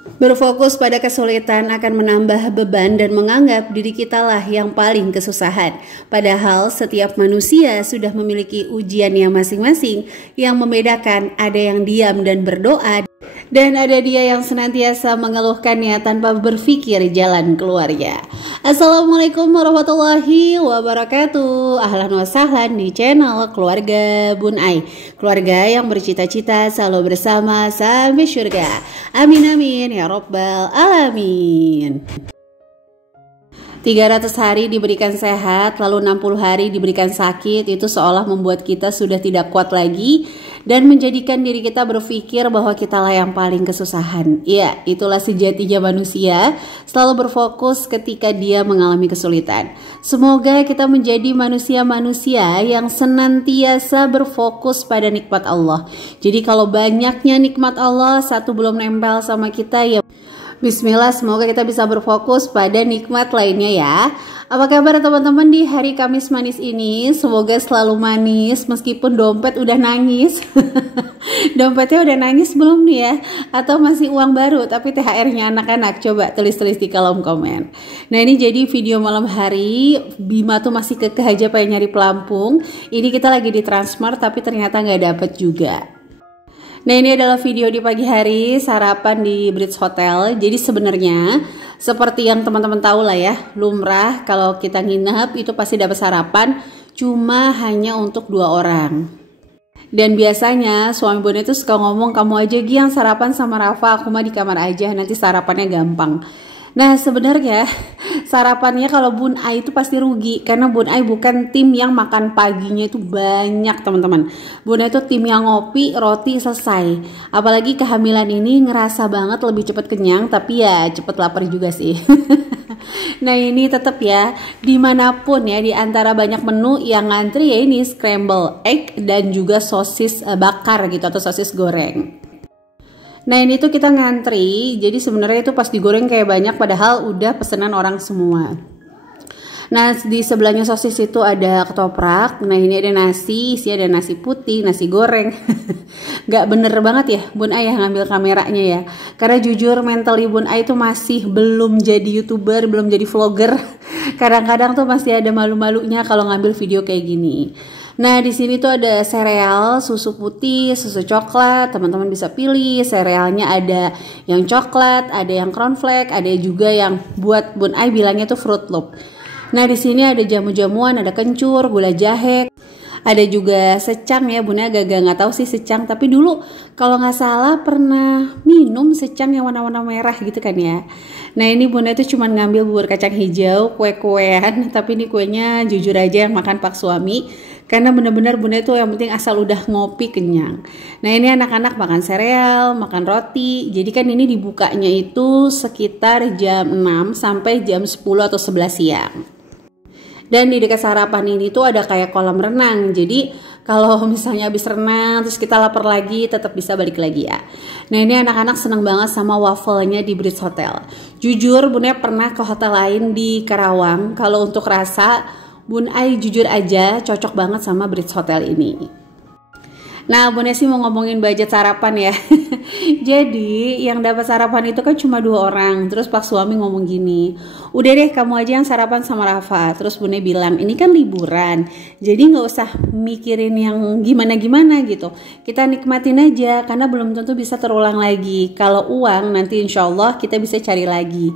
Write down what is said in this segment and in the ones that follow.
Berfokus pada kesulitan akan menambah beban dan menganggap diri kitalah yang paling kesusahan. Padahal setiap manusia sudah memiliki ujiannya masing-masing yang membedakan ada yang diam dan berdoa dan ada dia yang senantiasa mengeluhkannya tanpa berpikir jalan keluarnya. Assalamualaikum warahmatullahi wabarakatuh. Ahlan wa sahlan di channel Keluarga Bun Ai, keluarga yang bercita-cita selalu bersama sampai surga. Amin amin ya robbal alamin. 300 hari diberikan sehat, lalu 60 hari diberikan sakit, itu seolah membuat kita sudah tidak kuat lagi dan menjadikan diri kita berpikir bahwa kitalah yang paling kesusahan. Ya, itulah sejatinya manusia, selalu berfokus ketika dia mengalami kesulitan. Semoga kita menjadi manusia-manusia yang senantiasa berfokus pada nikmat Allah. Jadi kalau banyaknya nikmat Allah, satu belum nempel sama kita, ya bismillah, semoga kita bisa berfokus pada nikmat lainnya ya. Apa kabar teman-teman di hari Kamis manis ini? Semoga selalu manis meskipun dompet udah nangis. Dompetnya udah nangis belum nih ya? Atau masih uang baru tapi THR-nya anak-anak? Coba tulis-tulis di kolom komen. Nah ini jadi video malam hari. Bima tuh masih kekeh aja pengen nyari pelampung. Ini kita lagi di Transmart tapi ternyata nggak dapet juga. Nah ini adalah video di pagi hari sarapan di Bridge Hotel. Jadi sebenarnya seperti yang teman-teman tahu lah ya, lumrah kalau kita nginep itu pasti dapat sarapan cuma hanya untuk 2 orang. Dan biasanya suami Bun itu suka ngomong, kamu aja Gi yang sarapan sama Rafa, aku mah di kamar aja nanti sarapannya gampang. Nah sebenarnya sarapannya kalau Bun Ai itu pasti rugi karena Bun Ai bukan tim yang makan paginya itu banyak teman-teman. Bun Ai itu tim yang ngopi, roti, selesai. Apalagi kehamilan ini ngerasa banget lebih cepat kenyang tapi ya cepet lapar juga sih. Nah ini tetap ya, dimanapun ya di antara banyak menu yang ngantri ya ini scramble egg dan juga sosis bakar gitu atau sosis goreng. Nah ini tuh kita ngantri, jadi sebenarnya itu pas digoreng kayak banyak padahal udah pesanan orang semua. Nah di sebelahnya sosis itu ada ketoprak, nah ini ada nasi, isi ada nasi putih, nasi goreng. Gak bener banget ya Bun Ai yang ngambil kameranya ya. Karena jujur mentally Bun Ai itu masih belum jadi youtuber, belum jadi vlogger. Kadang-kadang tuh masih ada malu-malunya kalau ngambil video kayak gini. Nah di sini tuh ada sereal, susu putih, susu coklat. Teman-teman bisa pilih serealnya, ada yang coklat, ada yang cornflake, ada juga yang buat Bun Ai bilangnya tuh Fruit Loop. Nah di sini ada jamu-jamuan, ada kencur, gula jahe, ada juga secang ya. Bun Ai agak nggak tahu sih secang, tapi dulu kalau nggak salah pernah minum secang yang warna-warna merah gitu kan ya. Nah ini Bun Ai itu cuma ngambil bubur kacang hijau, kue-kuean, tapi ini kuenya jujur aja yang makan Pak suami. Karena benar-benar Bun Ai itu yang penting asal udah ngopi kenyang. Nah ini anak-anak makan sereal, makan roti. Jadi kan ini dibukanya itu sekitar jam 6 sampai jam 10 atau 11 siang. Dan di dekat sarapan ini tuh ada kayak kolam renang. Jadi kalau misalnya habis renang terus kita lapar lagi tetap bisa balik lagi ya. Nah ini anak-anak seneng banget sama wafelnya di Bridge Hotel. Jujur Bun Ai pernah ke hotel lain di Karawang. Kalau untuk rasa Bun Ai jujur aja cocok banget sama Bridge Hotel ini. Nah Bun Ai sih mau ngomongin budget sarapan ya. Jadi yang dapat sarapan itu kan cuma 2 orang. Terus Pak suami ngomong gini, udah deh kamu aja yang sarapan sama Rafa. Terus Bun Ai bilang ini kan liburan, jadi nggak usah mikirin yang gimana-gimana gitu. Kita nikmatin aja karena belum tentu bisa terulang lagi. Kalau uang nanti insya Allah kita bisa cari lagi.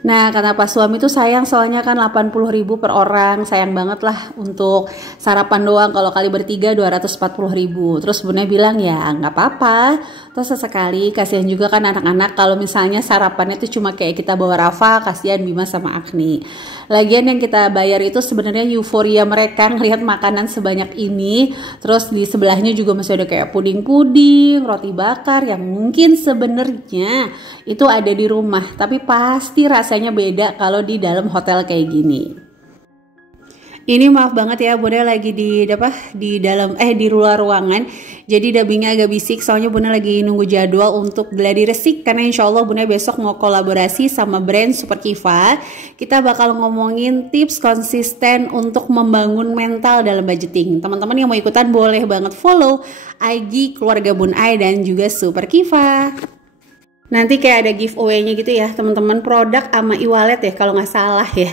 Nah karena Pak suami tuh sayang soalnya kan 80.000 per orang, sayang banget lah untuk sarapan doang, kalau kali bertiga 240.000. Terus Bun Ai bilang ya nggak apa-apa, terus sesekali kasihan juga kan anak-anak kalau misalnya sarapannya tuh cuma kayak kita bawa Rafa, kasihan Bima sama Agni. Lagian yang kita bayar itu sebenarnya euforia mereka ngelihat makanan sebanyak ini. Terus di sebelahnya juga masih ada kayak puding-puding, roti bakar yang mungkin sebenarnya itu ada di rumah, tapi pasti rasanya beda kalau di dalam hotel kayak gini. Ini maaf banget ya, Bunda lagi di dalam di luar ruangan. Jadi dubbingnya agak bisik soalnya Bunda lagi nunggu jadwal untuk gladi resik karena insya Allah Bunda besok mau kolaborasi sama brand Super Kiva. Kita bakal ngomongin tips konsisten untuk membangun mental dalam budgeting. Teman-teman yang mau ikutan boleh banget follow IG Keluarga Bun Ai dan juga Super Kiva. Nanti kayak ada giveaway-nya gitu ya teman-teman, produk sama e-wallet ya kalau nggak salah ya.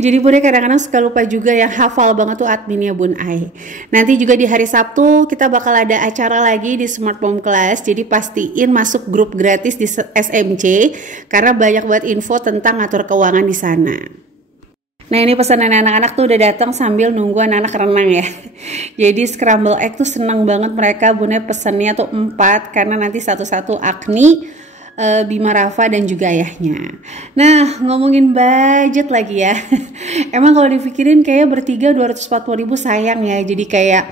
Jadi Bunda kadang-kadang suka lupa juga, yang hafal banget tuh adminnya Bun Ai. Nanti juga di hari Sabtu kita bakal ada acara lagi di Smart Mom Class. Jadi pastiin masuk grup gratis di SMC karena banyak banget info tentang ngatur keuangan di sana. Nah ini pesanan anak-anak tuh udah datang sambil nunggu anak-anak renang ya. Jadi scramble egg tuh seneng banget mereka. Bunda pesannya tuh 4 karena nanti satu-satu Agni, Bima Rafa dan juga ayahnya. Nah ngomongin budget lagi ya. Emang kalau dipikirin kayak bertiga 240.000 sayang ya. Jadi kayak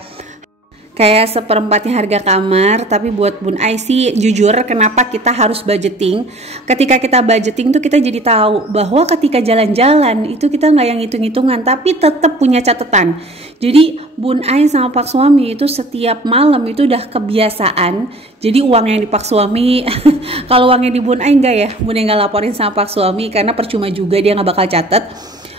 seperempatnya harga kamar. Tapi buat Bun Ai sih jujur kenapa kita harus budgeting. Ketika kita budgeting tuh kita jadi tahu bahwa ketika jalan-jalan itu kita nggak yang hitung-hitungan, tapi tetap punya catatan. Jadi Bun Ai sama Pak Suami itu setiap malam itu udah kebiasaan. Jadi uang yang di Pak Suami kalau uangnya di Bun Ai enggak ya, Bun Ai nggak laporin sama Pak Suami karena percuma juga, dia nggak bakal catat.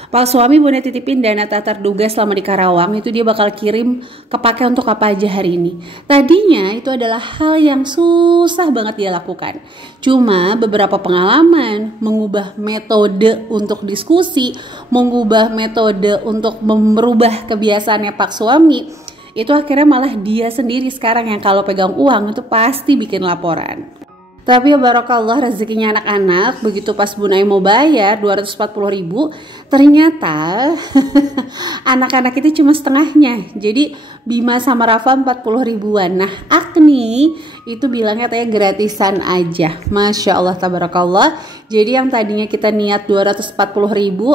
Pak Suami Bunda titipin dana tak terduga selama di Karawang, itu dia bakal kirim kepake untuk apa aja hari ini. Tadinya itu adalah hal yang susah banget dia lakukan. Cuma beberapa pengalaman, mengubah metode untuk diskusi, mengubah metode untuk merubah kebiasaannya Pak Suami, itu akhirnya malah dia sendiri sekarang yang kalau pegang uang itu pasti bikin laporan. Tapi ya barokallah rezekinya anak-anak, begitu pas Bun Ai mau bayar 240.000, ternyata anak-anak itu cuma setengahnya. Jadi Bima sama Rafa 40 ribuan. Nah Agni itu bilangnya katanya gratisan aja. Masya Allah tabarakallah. Jadi yang tadinya kita niat 240.000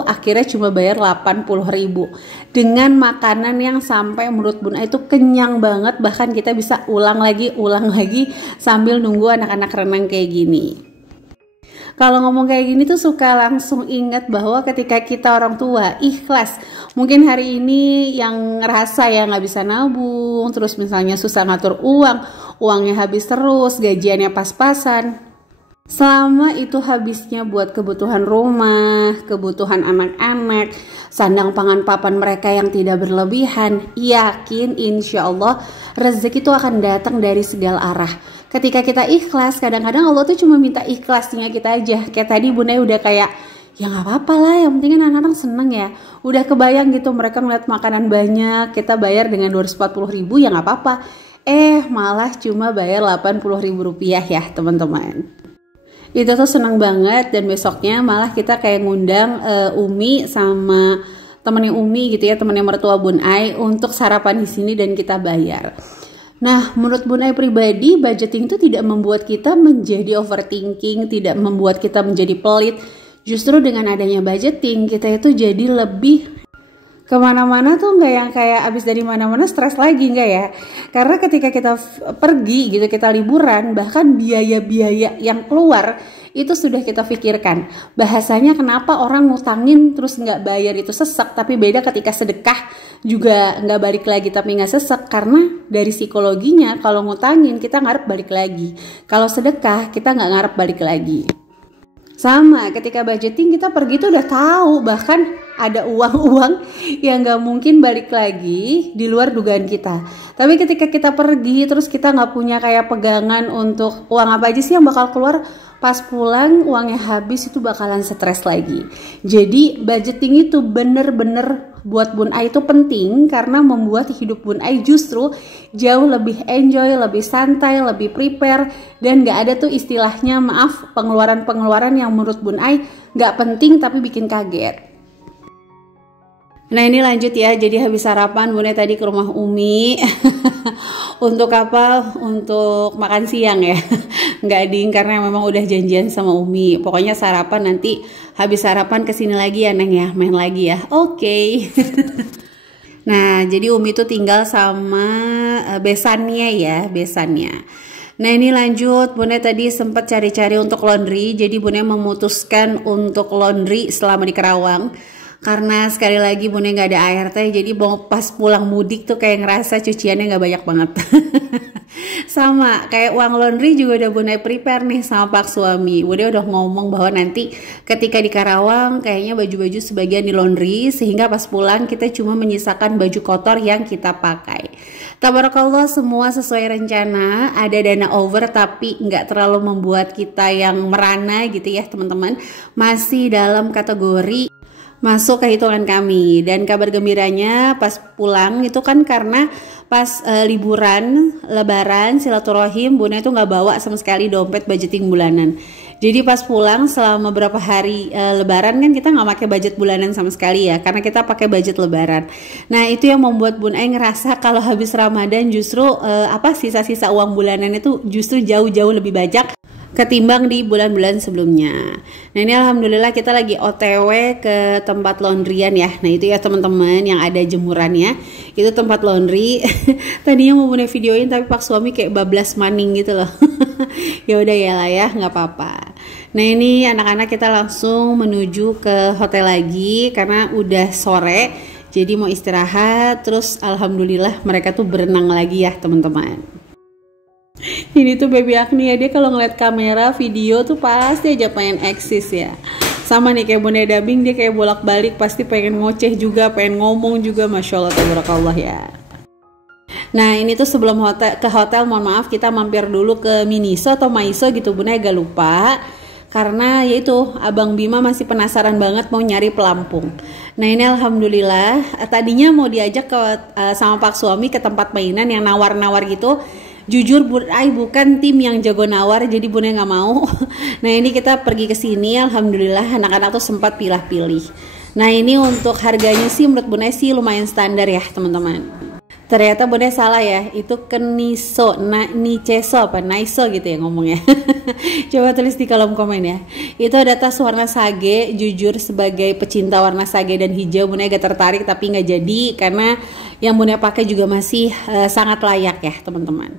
akhirnya cuma bayar 80.000. Dengan makanan yang sampai menurut Bun Ai itu kenyang banget. Bahkan kita bisa ulang lagi sambil nunggu anak-anak renang kayak gini. Kalau ngomong kayak gini tuh suka langsung ingat bahwa ketika kita orang tua ikhlas, mungkin hari ini yang ngerasa ya nggak bisa nabung, terus misalnya susah ngatur uangnya habis terus, gajiannya pas-pasan. Selama itu habisnya buat kebutuhan rumah, kebutuhan anak-anak, sandang pangan papan mereka yang tidak berlebihan, yakin insya Allah rezeki itu akan datang dari segala arah. Ketika kita ikhlas, kadang-kadang Allah tuh cuma minta ikhlasnya kita aja. Kayak tadi Bunda udah kayak, ya nggak apa-apa lah, yang penting kan anak-anak seneng ya. Udah kebayang gitu mereka ngeliat makanan banyak, kita bayar dengan 240.000 ya nggak apa-apa. Malah cuma bayar 80.000 rupiah ya teman-teman. Itu tuh seneng banget, dan besoknya malah kita kayak ngundang Umi sama temennya Umi gitu ya, temennya mertua Bun Ai untuk sarapan di sini dan kita bayar. Nah, menurut Bun Ai pribadi, budgeting itu tidak membuat kita menjadi overthinking, tidak membuat kita menjadi pelit. Justru dengan adanya budgeting, kita itu jadi lebih kemana-mana tuh nggak yang kayak abis dari mana-mana stres lagi, nggak ya. Karena ketika kita pergi gitu, kita liburan, bahkan biaya-biaya yang keluar itu sudah kita pikirkan. Bahasanya kenapa orang ngutangin terus nggak bayar itu sesek, tapi beda ketika sedekah juga nggak balik lagi tapi nggak sesek. Karena dari psikologinya kalau ngutangin kita ngarep balik lagi, kalau sedekah kita nggak ngarep balik lagi. Sama ketika budgeting kita pergi tuh udah tahu bahkan ada uang-uang yang nggak mungkin balik lagi di luar dugaan kita. Tapi ketika kita pergi terus kita nggak punya kayak pegangan untuk uang apa aja sih yang bakal keluar, pas pulang uangnya habis itu bakalan stres lagi. Jadi budgeting itu bener-bener buat Bun Ai itu penting karena membuat hidup Bun Ai justru jauh lebih enjoy, lebih santai, lebih prepare, dan gak ada tuh istilahnya maaf pengeluaran-pengeluaran yang menurut Bun Ai gak penting tapi bikin kaget. Nah ini lanjut ya, jadi habis sarapan Bun Ai tadi ke rumah Umi untuk apa? Untuk makan siang ya. Nggak ding karena memang udah janjian sama Umi. Pokoknya sarapan nanti habis sarapan kesini lagi ya Neng ya, main lagi ya. Oke. Nah jadi Umi tuh tinggal sama besannya ya, besannya. Nah ini lanjut, Bun Ai tadi sempat cari-cari untuk laundry. Jadi Bun Ai memutuskan untuk laundry selama di Karawang. Karena sekali lagi Bun Ai nggak ada ART, jadi mau pas pulang mudik tuh kayak ngerasa cuciannya nggak banyak banget. Sama kayak uang laundry juga udah Bun Ai prepare nih sama Pak Suami. Bun Ai udah ngomong bahwa nanti ketika di Karawang kayaknya baju-baju sebagian di laundry, sehingga pas pulang kita cuma menyisakan baju kotor yang kita pakai. Tabarakallah, semua sesuai rencana, ada dana over tapi nggak terlalu membuat kita yang merana gitu ya teman-teman. Masih dalam kategori masuk ke hitungan kami. Dan kabar gembiranya pas pulang itu kan karena pas liburan lebaran silaturahim, Bunda itu nggak bawa sama sekali dompet budgeting bulanan. Jadi pas pulang selama beberapa hari lebaran kan kita nggak pakai budget bulanan sama sekali ya, karena kita pakai budget lebaran. Nah itu yang membuat Bun Ai ngerasa kalau habis Ramadan justru sisa-sisa uang bulanan itu justru jauh-jauh lebih banyak ketimbang di bulan-bulan sebelumnya. Nah ini alhamdulillah kita lagi OTW ke tempat laundryan ya. Nah itu ya teman-teman yang ada jemurannya, itu tempat laundry. Tadinya mau Bunda videoin tapi pak suami kayak bablas maning gitu loh. Ya udah ya lah ya, nggak apa-apa. Nah ini anak-anak kita langsung menuju ke hotel lagi karena udah sore. Jadi mau istirahat, terus alhamdulillah mereka tuh berenang lagi ya teman-teman. Ini tuh baby Agni ya, dia kalau ngeliat kamera video tuh pasti aja pengen eksis ya. Sama nih kayak Bunda Dabing, dia kayak bolak-balik pasti pengen ngoceh juga, pengen ngomong juga, masya Allah tabarakallah ya. Nah ini tuh sebelum ke hotel mohon maaf kita mampir dulu ke Miniso atau Maiso gitu, Bunda agak lupa. Karena yaitu Abang Bima masih penasaran banget mau nyari pelampung. Nah ini alhamdulillah tadinya mau diajak ke sama pak suami ke tempat mainan yang nawar-nawar gitu. Jujur Bun Ai bukan tim yang jago nawar, jadi Bunda nggak mau. Nah ini kita pergi ke sini, alhamdulillah anak-anak tuh sempat pilih-pilih. Nah ini untuk harganya sih menurut Bunda sih lumayan standar ya teman-teman. Ternyata Bunda salah ya, itu Keniso, Niceso apa Naiso gitu ya ngomongnya. Coba tulis di kolom komen ya. Itu ada tas warna sage, jujur sebagai pecinta warna sage dan hijau Bunda agak tertarik tapi nggak jadi karena yang Bunda pakai juga masih sangat layak ya teman-teman.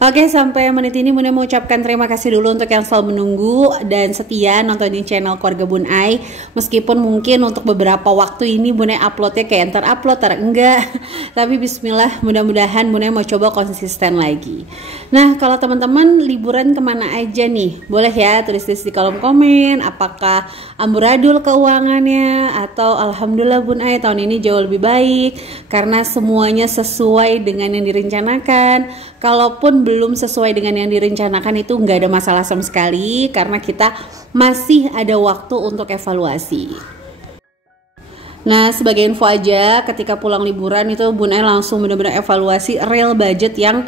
Oke, sampai menit ini Bunda mau ucapkan terima kasih dulu untuk yang selalu menunggu dan setia nontonin channel keluarga Bun Ai. Meskipun mungkin untuk beberapa waktu ini Bunda uploadnya kayak entar upload, enggak. Tapi bismillah, mudah-mudahan Bunda mau coba konsisten lagi. Nah, kalau teman-teman liburan kemana aja nih? Boleh ya tulis-tulis di kolom komen. Apakah amburadul keuangannya atau alhamdulillah Bun Ai tahun ini jauh lebih baik karena semuanya sesuai dengan yang direncanakan. Kalaupun belum sesuai dengan yang direncanakan itu nggak ada masalah sama sekali karena kita masih ada waktu untuk evaluasi. Nah sebagai info aja, ketika pulang liburan itu Bun Ai langsung benar-benar evaluasi real budget yang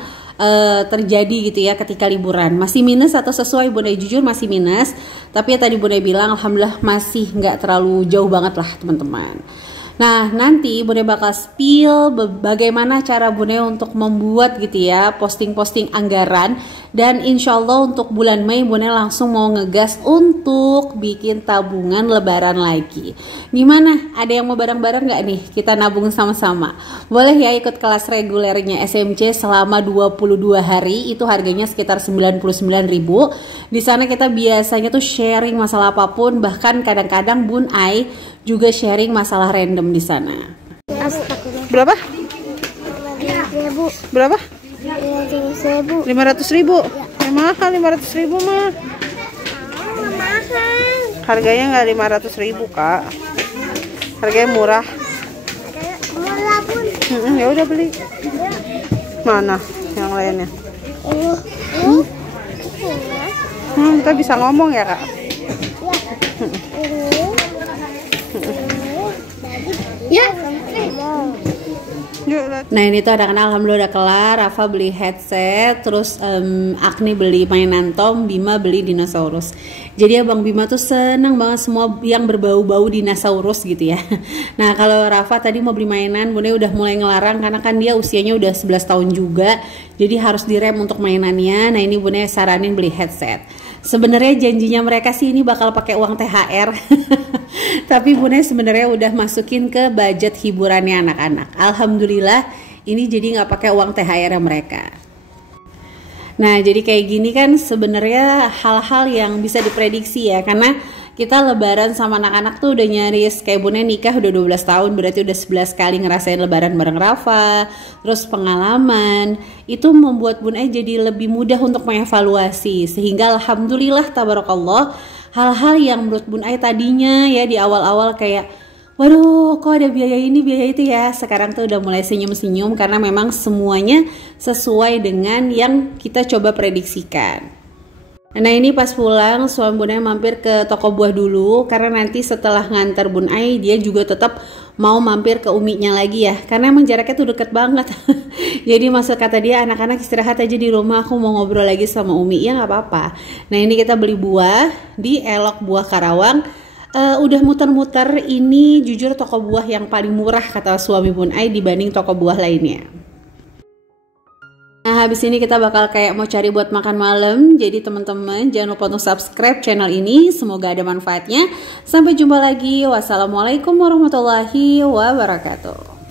terjadi gitu ya ketika liburan. Masih minus atau sesuai? Bun Ai jujur masih minus, tapi ya tadi Bun Ai bilang alhamdulillah masih nggak terlalu jauh banget lah teman-teman. Nah nanti Bunda bakal spill bagaimana cara Bunda untuk membuat gitu ya posting-posting anggaran. Dan insya Allah untuk bulan Mei Bunda langsung mau ngegas untuk bikin tabungan lebaran lagi. Gimana? Ada yang mau bareng-bareng gak nih? Kita nabung sama-sama. Boleh ya ikut kelas regulernya SMC selama 22 hari. Itu harganya sekitar 99.000. Di sana kita biasanya tuh sharing masalah apapun. Bahkan kadang-kadang Bun Ai juga sharing masalah random di sana. Berapa? 500.000. Berapa? 500.000. 500.000. Ya. Mahal 500.000 mah. Mahal. Harganya nggak 500.000 kak. Harganya murah. Murah Bun. Ya udah beli. Mana yang lainnya? Kita bisa ngomong ya kak. Ya. Nah ini tuh anak-anak alhamdulillah udah kelar. Rafa beli headset, terus Agni beli mainan Tom, Bima beli dinosaurus. Jadi Abang Bima tuh seneng banget semua yang berbau-bau dinosaurus gitu ya. Nah kalau Rafa tadi mau beli mainan, Bunda udah mulai ngelarang karena kan dia usianya udah 11 tahun juga. Jadi harus direm untuk mainannya. Nah ini Bunda saranin beli headset. Sebenarnya janjinya mereka sih ini bakal pakai uang THR. Tapi Bunda sebenarnya udah masukin ke budget hiburannya anak-anak. Alhamdulillah ini jadi nggak pakai uang THR mereka. Nah jadi kayak gini kan sebenarnya hal-hal yang bisa diprediksi ya, karena kita lebaran sama anak-anak tuh udah nyaris kayak Bunda nikah udah 12 tahun, berarti udah 11 kali ngerasain lebaran bareng Rafa. Terus pengalaman itu membuat Bunda jadi lebih mudah untuk mengevaluasi, sehingga alhamdulillah tabarakallah hal-hal yang menurut Bun Ai tadinya ya di awal-awal kayak waduh kok ada biaya ini biaya itu ya. Sekarang tuh udah mulai senyum-senyum karena memang semuanya sesuai dengan yang kita coba prediksikan. Nah ini pas pulang suami Bun Ai mampir ke toko buah dulu karena nanti setelah ngantar Bun Ai dia juga tetap mau mampir ke Uminya lagi ya, karena emang jaraknya tuh deket banget. Jadi maksud kata dia, anak-anak istirahat aja di rumah, aku mau ngobrol lagi sama Umi. Ya nggak apa-apa. Nah ini kita beli buah di Elok Buah Karawang. Udah muter-muter, ini jujur toko buah yang paling murah kata suami Bun Ai dibanding toko buah lainnya. Nah habis ini kita bakal kayak mau cari buat makan malam. Jadi teman-teman jangan lupa untuk subscribe channel ini. Semoga ada manfaatnya. Sampai jumpa lagi. Wassalamualaikum warahmatullahi wabarakatuh.